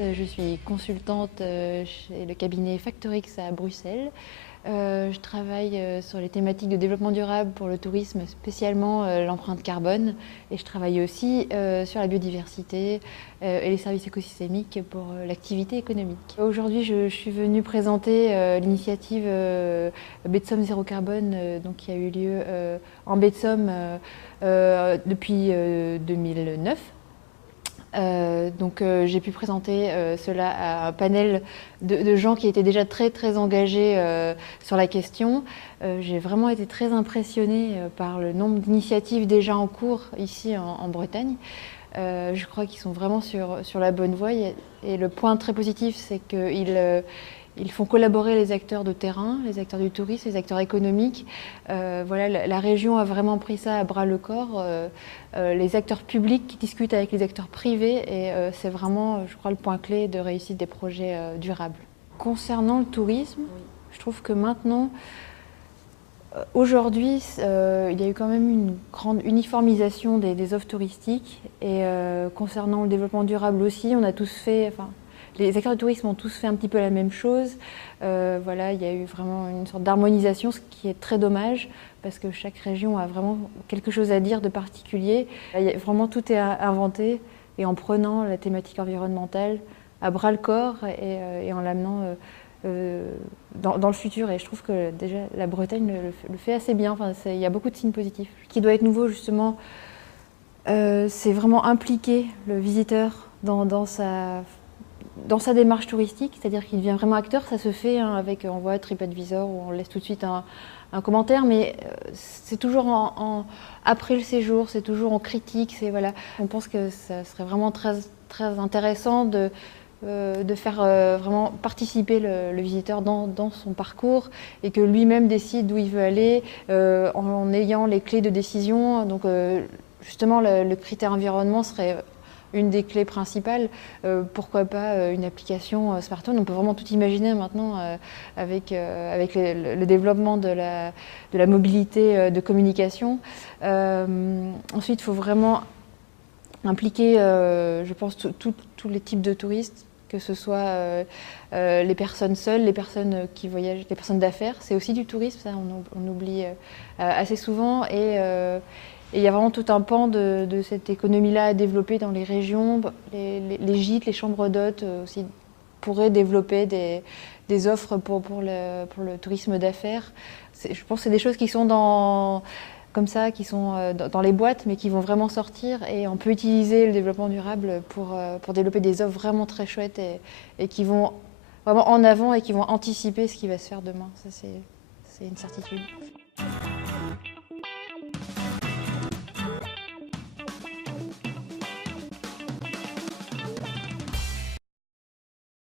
Je suis consultante chez le cabinet Factorix à Bruxelles. Je travaille sur les thématiques de développement durable pour le tourisme, spécialement l'empreinte carbone. Et je travaille aussi sur la biodiversité et les services écosystémiques pour l'activité économique. Aujourd'hui, je suis venue présenter l'initiative Baie de Somme Zéro Carbone qui a eu lieu en Baie de Somme depuis 2009. J'ai pu présenter cela à un panel de gens qui étaient déjà très engagés sur la question. J'ai vraiment été très impressionnée par le nombre d'initiatives déjà en cours ici en Bretagne. Je crois qu'ils sont vraiment sur la bonne voie et le point très positif, c'est qu'ils font collaborer les acteurs de terrain, les acteurs du tourisme, les acteurs économiques. La région a vraiment pris ça à bras le corps. Les acteurs publics qui discutent avec les acteurs privés et c'est vraiment, je crois, le point clé de réussite des projets durables. Concernant le tourisme, je trouve que maintenant, aujourd'hui, il y a eu quand même une grande uniformisation des offres touristiques et concernant le développement durable aussi, on a tous fait, les acteurs du tourisme ont tous fait un petit peu la même chose. Il y a eu vraiment une sorte d'harmonisation, ce qui est très dommage parce que chaque région a vraiment quelque chose à dire de particulier. Vraiment tout est inventé et en prenant la thématique environnementale à bras le corps et en l'amenant dans le futur. Et je trouve que déjà la Bretagne le fait assez bien. Il y a beaucoup de signes positifs. Ce qui doit être nouveau justement, c'est vraiment impliquer le visiteur dans sa démarche touristique, c'est-à-dire qu'il devient vraiment acteur. Ça se fait avec, on voit TripAdvisor où on laisse tout de suite un commentaire, mais c'est toujours après le séjour, c'est toujours en critique. On pense que ça serait vraiment très intéressant de faire vraiment participer le visiteur dans son parcours et que lui-même décide d'où il veut aller en ayant les clés de décision. Donc justement, le critère environnement serait une des clés principales. Pourquoi pas une application smartphone? On peut vraiment tout imaginer maintenant avec le développement de la mobilité de communication. Ensuite, il faut vraiment impliquer, je pense, tous les types de touristes, que ce soit les personnes seules, les personnes qui voyagent, les personnes d'affaires. C'est aussi du tourisme, ça on oublie assez souvent. Et il y a vraiment tout un pan de cette économie-là à développer dans les régions. Les gîtes, les chambres d'hôtes aussi pourraient développer des offres pour le tourisme d'affaires. Je pense que c'est des choses qui sont qui sont dans les boîtes, mais qui vont vraiment sortir. Et on peut utiliser le développement durable pour développer des offres vraiment très chouettes et qui vont vraiment en avant et qui vont anticiper ce qui va se faire demain. Ça, c'est une certitude.